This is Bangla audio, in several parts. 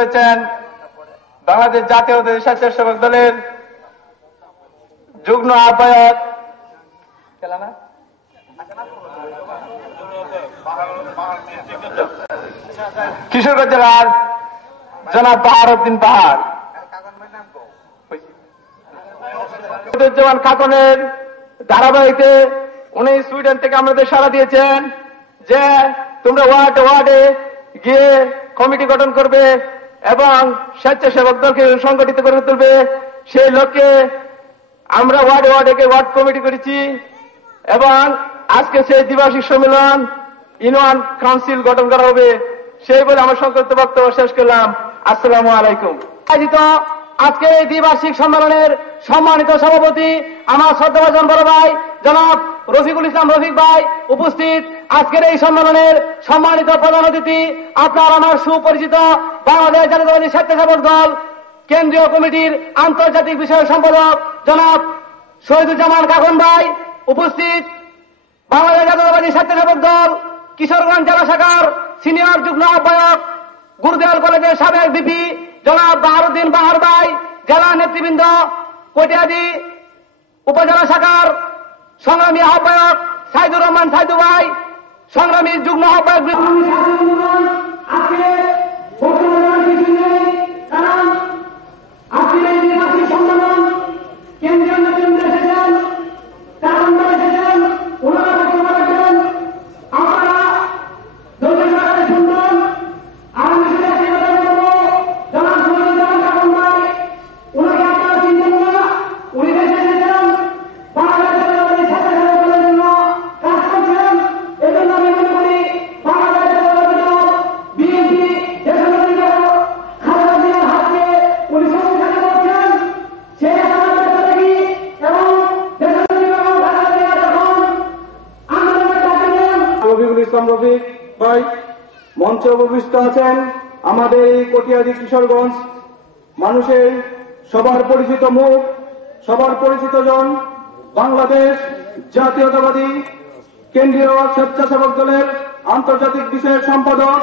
হয়েছেন বাংলাদেশ জাতীয়তাবাদী স্বেচ্ছাসেবক দলের যুগ্ম আহ্বায়ক কিশোরগঞ্জ জেলার জনাব বাহারউদ্দিন পাহাড়, শহীদুজ্জামান কাকনের ধারাবাহিকে উনি সুইডেন থেকে আমাদের সাড়া দিয়েছেন যে তোমরা ওয়ার্ডে ওয়ার্ডে গিয়ে কমিটি গঠন করবে এবং স্বেচ্ছাসেবক দলকে সংগঠিত করে তুলবে। সেই লক্ষ্যে আমরা ওয়ার্ডে ওয়ার্ডে ওয়ার্ড কমিটি করেছি এবং আজকে সেই দ্বিবার্ষিক সম্মেলন ইউনিয়ন কাউন্সিল গঠন করা হবে। সেই বলে আমার সংক্ষিপ্ত বক্তব্য শেষ করলাম। আসসালামু আলাইকুম। আজকে এই দ্বিবার্ষিক সম্মেলনের সম্মানিত সভাপতি আমার শ্রদ্ধাভাজন বড় ভাই জনাব রফিকুল ইসলাম রফিক ভাই উপস্থিত, আজকের এই সম্মেলনের সম্মানিত প্রধান অতিথি আপনার আমার সুপরিচিত বাংলাদেশ জাতীয়তাবাদী স্বেচ্ছাসেবক দল কেন্দ্রীয় কমিটির আন্তর্জাতিক বিষয়ক সম্পাদক জনাব শহীদুজ্জামান কাকন ভাই উপস্থিত, বাংলাদেশ জাতীয়তাবাদী স্বেচ্ছাসেবক দল কিশোরগঞ্জ জেলা শাখার সিনিয়র যুগ্ম আহ্বায়ক গুরুদেওয়াল কলেজের সাবেক ভিপি জনাব বাহারউদ্দিন বাহার ভাই, জেলা নেতৃবৃন্দ কটিয়াদি উপজেলা শাখার সংগ্রামী আহ্বায়ক সাইদুর রহমান সাইদু ভাই, সংগ্রামী যুগ্ম আহ্বায়ক কেন্দ্রীয় নেতৃবৃন্দ এসেছেন, কারণ এসেছেন, ওনারা বক্তব্য রাখবেন, আপনারা দলের সাথে শুনবেন। আমি জনাব শহীদুজ্জামান কাকন ভাই, ওনাকে আপনারা চিনতেন না, উনি দেশে এসেছেন বাংলাদেশ জাতীয়তাবাদী স্বেচ্ছাসেবক দলের জন্য কাজ করছেন। এজন্য আমি মনে করি বাংলাদেশ জাতীয়তাবাদী দল বিএনপি দেশনেত্রী খালেদা জিয়ার হাতকে উনি শক্তিশালী করছেন। সেই রফিকুল ইসলাম রফিক ভাই মঞ্চে উপবিষ্ট আছেন। আমাদের এই কটিয়াদি কিশোরগঞ্জ মানুষের সবার পরিচিত মুখ, সবার পরিচিত জন, বাংলাদেশ জাতীয়তাবাদী কেন্দ্রীয় স্বেচ্ছাসেবক দলের আন্তর্জাতিক বিষয়ক সম্পাদক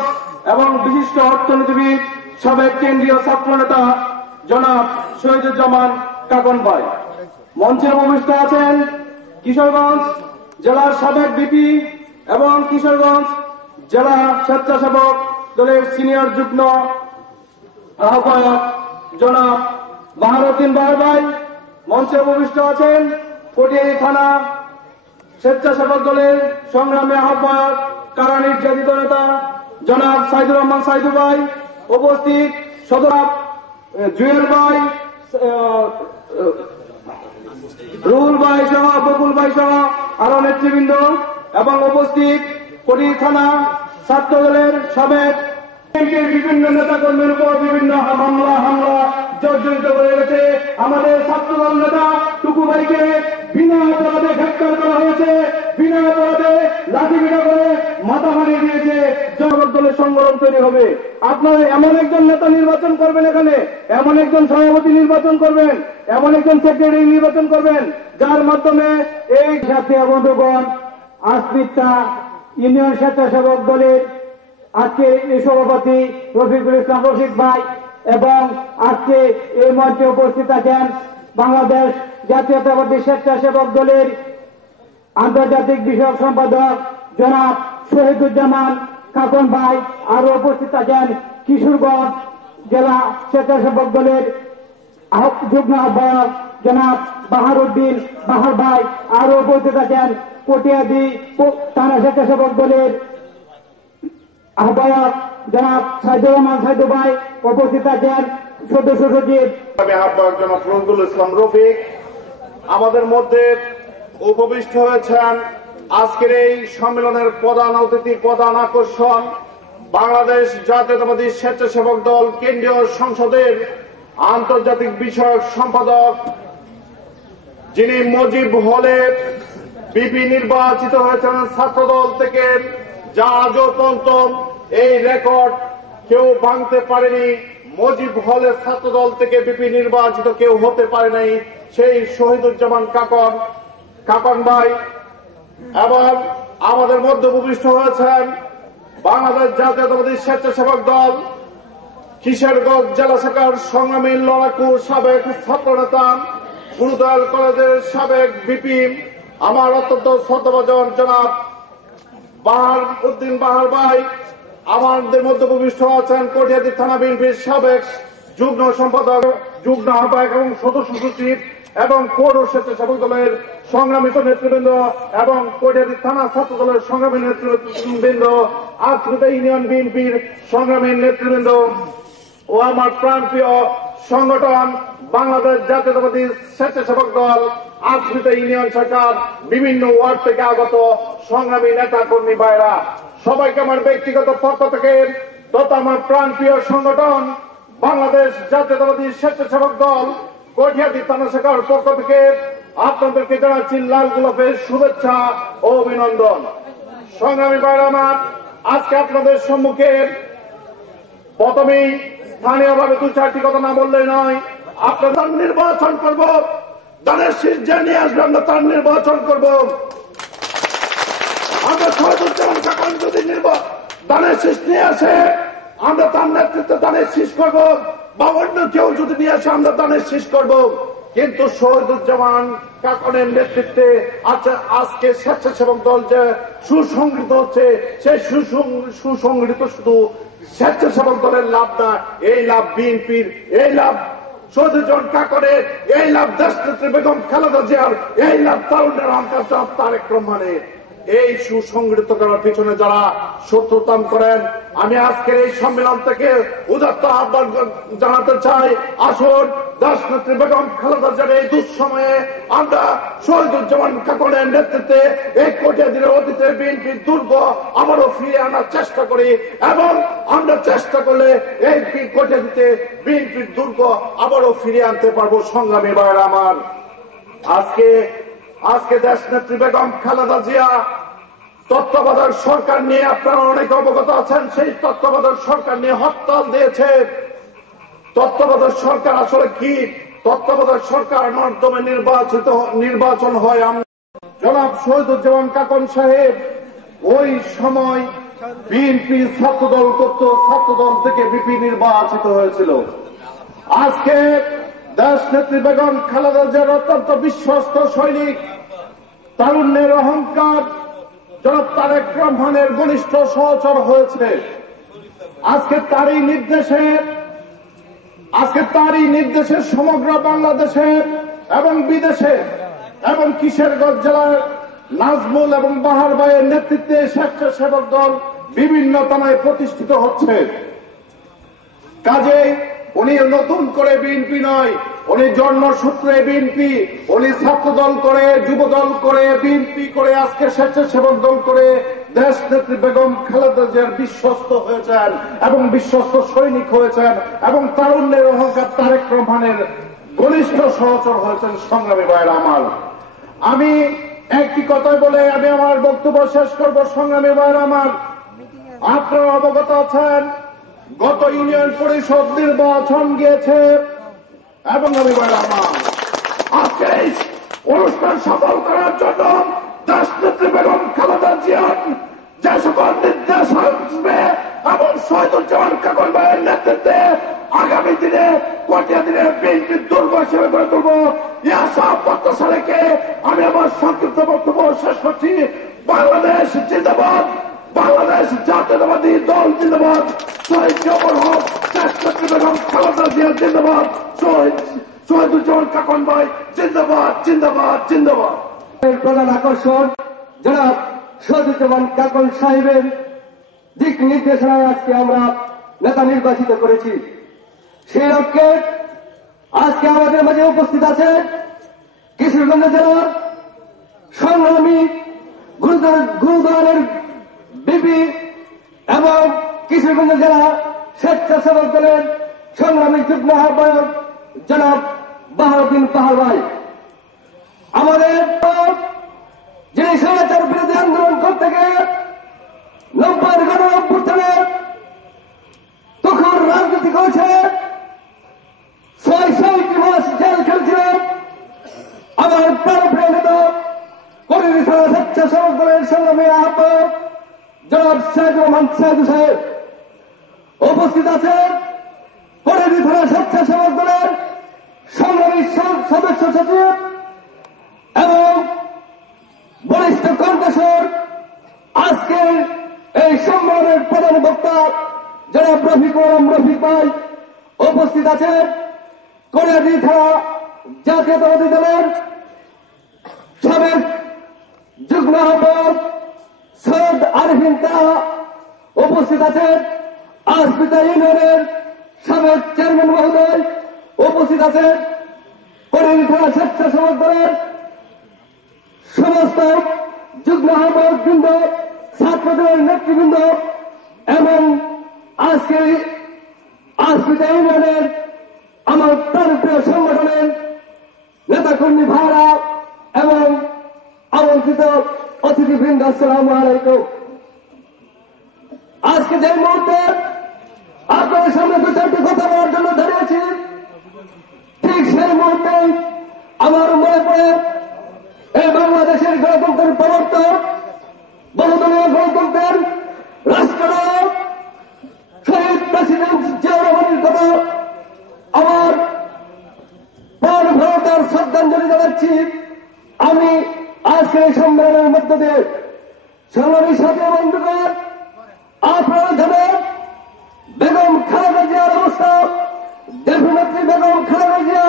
এবং বিশিষ্ট অর্থনীতিবিদ সাবেক কেন্দ্রীয় ছাত্র নেতা জনাব শহীদুজ্জামান কাকন ভাই। মঞ্চে উপবিষ্ট আছেন কিশোরগঞ্জ জেলার সাবেক ভিপি এবং কিশোরগঞ্জ জেলা স্বেচ্ছাসেবক দলের সিনিয়র যুগ্ম আহ্বায়ক জনাব বাহারউদ্দিন বাহার ভাই। মঞ্চে উপবিষ্ট আছেন কটিয়াদি থানা স্বেচ্ছাসেবক দলের সংগ্রামী আহ্বায়ক কারা নির্যাতিত নেতা জনাব সাইদুর রহমান সাইদু ভাই। উপস্থিত সদর জুয়েল ভাই, রুহুল ভাই সহ বকুল ভাই সহ আরো নেতৃবৃন্দ এবং উপস্থিত কটিয়াদি থানা ছাত্র দলের সাবেক বিভিন্ন নেতা কর্মীর উপর বিভিন্ন হামলা জর্জরিত হয়ে গেছে। আমাদের ছাত্রদল নেতা টুকু ভাইকে বিনা অপরাধে গ্রেফতার করা হয়েছে, বিনা অপরাধে লাঠিপিটা করে মাথা হারিয়ে দিয়েছে। জগৎ দলের সংগঠন তৈরি হবে। আপনারা এমন একজন নেতা নির্বাচন করবেন, এখানে এমন একজন সভাপতি নির্বাচন করবেন, এমন একজন সেক্রেটারি নির্বাচন করবেন যার মাধ্যমে এই জাতীয় বন্ধুগণ আসমিতা ইউনিয়ন স্বেচ্ছাসেবক দলের আজকে এই সভাপতি রফিকুল ইসলাম রফিক ভাই এবং আজকে এই মঞ্চে উপস্থিত আছেন বাংলাদেশ জাতীয়তাবাদী স্বেচ্ছাসেবক দলের আন্তর্জাতিক বিষয়ক সম্পাদক জনাব শহীদুজ্জামান কাকন ভাই, আরো উপস্থিত আছেন কিশোরগঞ্জ জেলা স্বেচ্ছাসেবক দলের যুগ্ম আহ্বায়ক জনাব বাহারউদ্দিন বাহার ভাই, আরো উপস্থিত আছেন কটিয়াদি থানা স্বেচ্ছাসেবক দলের আহ্বায়ক জনাব সাইদুর রহমান সাইদু ভাই, উপস্থিত আছেন সদস্য সচিব আহ্বায়ক জনাব রফিকুল ইসলাম রফিক। আমাদের মধ্যে উপবিষ্ট হয়েছেন আজকের এই সম্মেলনের প্রধান অতিথি, প্রধান আকর্ষণ বাংলাদেশ জাতীয়তাবাদী স্বেচ্ছাসেবক দল কেন্দ্রীয় সংসদের আন্তর্জাতিক বিষয়ক সম্পাদক, যিনি মুজিব হলে বিপি নির্বাচিত হয়েছেন ছাত্রদল থেকে, যা আজও পর্যন্ত এই রেকর্ড কেউ ভাঙতে পারেনি। মুজিব হলে ছাত্রদল থেকে বিপি নির্বাচিত কেউ হতে পারে নাই, সেই শহীদুজ্জামান কাকন ভাই। এবং আমাদের মধ্যে উপবিষ্ট হয়েছেন বাংলাদেশ জাতীয়তাবাদী স্বেচ্ছাসেবক দল কিশোরগঞ্জ জেলা শাখার সংগ্রামী লড়াকু সাবেক ছাত্রনেতা গুরুদয়াল কলেজের সাবেক ভিপি আমার অত্যন্ত শ্রদ্ধাভাজন জনাব বাহার উদ্দিন বাহার ভাই, আমাদের মধ্যে উপবিষ্ট আছেন কটিয়াদী থানা বিএনপির সাবেক যুগ্ম সম্পাদক, যুগ্ম আহ্বায়ক এবং সদস্য সচিব এবং পৌর স্বেচ্ছাসেবক দলের সংগ্রামিত নেতৃবৃন্দ এবং কটিয়াদী থানা ছাত্র দলের সংগ্রামী নেতৃবৃন্দ, আজমিতা ইউনিয়ন বিএনপির সংগ্রামী নেতৃবৃন্দ ও আমার প্রাণপ্রিয় সংগঠন বাংলাদেশ জাতীয়তাবাদী স্বেচ্ছাসেবক দল আজমিতা ইউনিয়ন শাখার বিভিন্ন ওয়ার্ড থেকে আগত সংগ্রামী নেতা কর্মী ভাইরা, সবাইকে আমার ব্যক্তিগত পক্ষ থেকে তথা আমার প্রাণপ্রিয় সংগঠন বাংলাদেশ জাতীয়তাবাদী স্বেচ্ছাসেবক দল কটিয়াদী থানা শাখার পক্ষ থেকে আপনাদেরকে জানাচ্ছি লাল গোলাপের শুভেচ্ছা ও অভিনন্দন। সংগ্রামী ভাইরা আমার, আজকে আপনাদের সম্মুখে প্রথমেই স্থানীয়ভাবে দু চারটি কথা না বললে নয়, আপনাদের নির্বাচন করব, দলের শীষ যে নিয়ে আসবে আমরা তার নির্বাচন করব। আমরা সহযোগিতা কাকান যদি দলের শীষ নিয়ে আসে আমরা তার নেতৃত্বে দলের শীষ করব, বা অন্য কেউ যদি নিয়ে আসে আমরা দলের শীষ করব। কিন্তু শহীদুজ্জামান কাকনের নেতৃত্বে আজকে স্বেচ্ছাসেবক দল যে সুসংগঠিত হচ্ছে, সেই সুসংগঠিত শুধু স্বেচ্ছাসেবক দলের লাভ না, এই লাভ বিএনপির, এই লাভ শহীদুজ্জামান কাকনের, এই লাভ দেশনেত্রী বেগম খালেদা জিয়ার, এই লাভ তারুণ্যের আন্তর্জাতিক তারেক রহমানের। এই সুসংগঠিত করার পিছনে যারা শত্রুতাম করেন, আমি আজকের এই সম্মেলন থেকে উদাত্ত আহ্বান জানাতে চাই, আসুন দেশনেত্রী বেগম খালেদা জিয়ার এই দুঃসময়ে আমরা শহীদুজ্জামান কাকনের নেতৃত্বে এই কটিয়াদীর অতীতের বিএনপির দুর্গ আবারও ফিরে আনার চেষ্টা করি, এবং আমরা চেষ্টা করলে এই কটিয়াদীতে বিএনপির দুর্গ আবারও ফিরিয়ে আনতে পারবো। সংগ্রামী ভাইয়েরা আমার, আজকে দেশনেত্রী বেগম খালেদা জিয়া তত্ত্বাবধায়ক সরকার নিয়ে আপনারা অনেক অবগত আছেন, সেই তত্ত্বাবধায়ক সরকার নিয়ে হরতাল দিয়েছে। তত্ত্বাবধায়ক সরকার আসলে কি? তত্ত্বাবধায়ক সরকার মাধ্যমে নির্বাচন হয়। জনাব শহীদুজ্জামান কাকন সাহেব ওই সময় বিএনপি ছাত্রদল করত, ছাত্রদল থেকে ভিপি নির্বাচিত হয়েছিল। আজকে দেশনেত্রী বেগম খালেদা জিয়ার অত্যন্ত বিশ্বস্ত সৈনিক, তারুণ্যের অহংকার জনাব তারেক রহমানের ঘনিষ্ঠ সহচর হয়েছে। আজকে তারই নির্দেশে সমগ্র বাংলাদেশে এবং বিদেশে এবং কিশোরগঞ্জ জেলার নাজমুল এবং বাহার ভাইয়ের নেতৃত্বে স্বেচ্ছাসেবক দল বিভিন্ন থানায় প্রতিষ্ঠিত হচ্ছে। কাজেই উনি নতুন করে বিএনপি নয়, উনি জন্মসূত্রে বিএনপি, উনি ছাত্র দল করে, যুব দল করে, বিএনপি করে, আজকে স্বেচ্ছাসেবক দল করে দেশনেত্রী বেগম খালেদা জিয়ার বিশ্বস্ত হয়েছেন এবং বিশ্বস্ত সৈনিক হয়েছেন এবং তারুণ্যের অহংকার তারেক রহমানের ঘনিষ্ঠ সহচর হয়েছেন। সংগ্রামী ভাইয়েরা আমার, আমি একটি কথাই বলে আমি আমার বক্তব্য শেষ করব। সংগ্রামী ভাইয়েরা আমার, আপনারা অবগত আছেন গত ইউনিয়ন পরিষদ নির্বাচন গিয়েছে এবং আমি বললাম আজকে এই অনুষ্ঠান সফল করার জন্য দেশনেত্রী বেগম খালেদা জিয়ার যে সকল নির্দেশ আসবে এবং শহীদুজ্জামান কাকন ভাইয়ের নেতৃত্বে আগামী দিনে কটিয়াদীর বিএনপির দুর্গ হিসেবে গড়ে তুলব, এই আশা প্রত্যাশা রেখে আমি আমার সংক্ষিপ্ত বক্তব্য শেষ করছি। বাংলাদেশ জিন্দাবাদ, বাংলাদেশ জাতীয়তাবাদী দল জিন্দাবাদ, শহীদ জিয়াউর হক, দেশনেত্রী বেগম খালেদা জিয়া জিন্দাবাদ, শহীদুজ্জামান কাকন ভাই জিন্দাবাদ, জিন্দাবাদ, জিন্দাবাদ। প্রধান আকর্ষণ জনাব শহীদুজ্জামান কাকন সাহেবের দিক নির্দেশনায় আজকে আমরা নেতা নির্বাচিত করেছি। সেই লক্ষ্যে আজকে আমাদের মাঝে উপস্থিত আছে কিশোরগঞ্জ জেলার সংগ্রামী গুরুদয়ালের বিপি এবং কিশোরগঞ্জ জেলা স্বেচ্ছাসেবক দলের সংগ্রামী যুগ্ম আহ্বায়ক জনাব বাহাউদ্দিন পাহাড় ভাই। আমাদের যিনি স্বৈরাচার বিরোধী আন্দোলন করতে গিয়ে 90-এর গণ-অভ্যুত্থানে তখন রাজনীতি করেছে, 6 মাস জেল খেলছিলেন আমার প্রাণপ্রিয় নেতা করিম স্বেচ্ছাসেবক দলের সংগ্রামী আহ্বায়ক জনাব সাইদুর রহমান সাইদু সাহেব। উপস্থিত আছেন স্বেচ্ছাসেবক দলের সংগ্রামী সদস্য সচিব এবং বরিষ্ঠ কণ্ঠস্বর আজকের এই সম্মেলনের প্রধান বক্তা জনাব রফিক ভাই উপস্থিত আছেন। কড়িয়াদি থানা জাতীয়তাবাদী দলের সাবেক যুগ্ম আহ্বায়ক সৈয়দ আরিফিন তাহা উপস্থিত আছেন। আসপিতা ইউনিয়নের সাবেক চেয়ারম্যান মহোদয় উপস্থিত আছেন। কড়িয়াদি থানা স্বেচ্ছাসেবক দলের সমস্ত যুগ্ম আহ্বায়ক বৃন্দ, ছাত্রদের নেতৃবৃন্দ এবং আজকে আসপিতা ইউনিয়নের আমার প্রাণপ্রিয় সংগঠনের নেতাকর্মী ভাইরা এবং আমন্ত্রিত অতিথিবৃন্দ, আসসালামু আলাইকুম। আজকে যে মুহূর্তে আপনাদের সামনে দু চারটি কথা বলার জন্য দাঁড়িয়েছি, ঠিক সেই মুহূর্তে আমার মনে পড়ে এই বাংলাদেশের গণতন্ত্রের প্রবর্তক, বহুদলীয় গণতন্ত্রের রাষ্ট্রনায়ক শহীদ প্রেসিডেন্ট জিয়াউর রহমানের কথা। আমার প্রাণ ভরতার শ্রদ্ধাঞ্জলি জানাচ্ছি। আমি আজকে এই সম্মেলনের মধ্য দিয়ে সংগ্রামী সাথী বন্ধুগণ, আপনারা জানেন বেগম খালেদা জিয়ার অবস্থা, দেশনেত্রী বেগম খালেদা জিয়া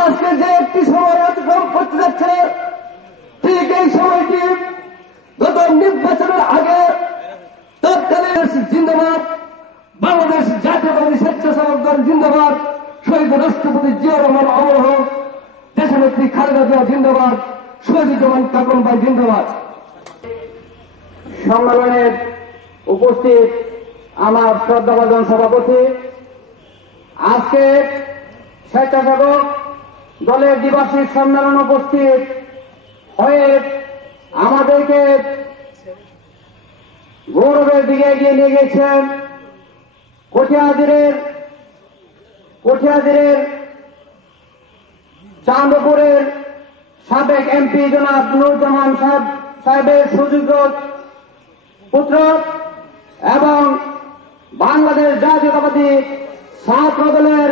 আজকে যে একটি সময় অতিক্রম করতে যাচ্ছে, ঠিক এই সময়টি গত নির্বাচনের আগে তৎকালীন জিন্দাবাদ, বাংলাদেশ জাতীয়তাবাদী স্বেচ্ছাসেবক দল জিন্দাবাদ, শহীদ রাষ্ট্রপতি জিয়াউর রহমান অমর হোক, দেশনেত্রী খালেদা জিয়া জিন্দাবাদ, শহীদুজ্জামান কাকন ভাই জিন্দাবাদ। সম্মেলনে উপস্থিত আমার শ্রদ্ধাভাজন সভাপতি, আজকে স্বেচ্ছাসেবক দলের দ্বিবার্ষিক সম্মেলন উপস্থিত হয়ে আমাদেরকে গৌরবের দিকে এগিয়ে নিয়ে গেছেন কঠিয়াদিরের চাঁদপুরের সাবেক এমপি জনাব নুরুজ্জামান সাহেবের সুযোগ্য পুত্র এবং বাংলাদেশ জাতীয়তাবাদী ছাত্র দলের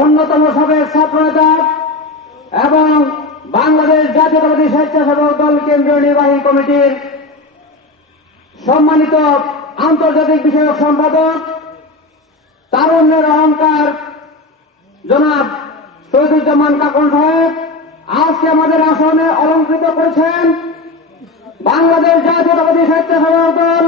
অন্যতম সাবেক ছাত্র নেতা এবং বাংলাদেশ জাতীয়তাবাদী স্বেচ্ছাসেবক দল কেন্দ্রীয় নির্বাহী কমিটির সম্মানিত আন্তর্জাতিক বিষয়ক সম্পাদক, তারুণ্যের অহংকার জনাব শহীদুজ্জামান কাকন সাহেব আজকে আমাদের আসনে অলঙ্কৃত করেছেন। বাংলাদেশ জাতীয়তাবাদী স্বেচ্ছাসেবক দল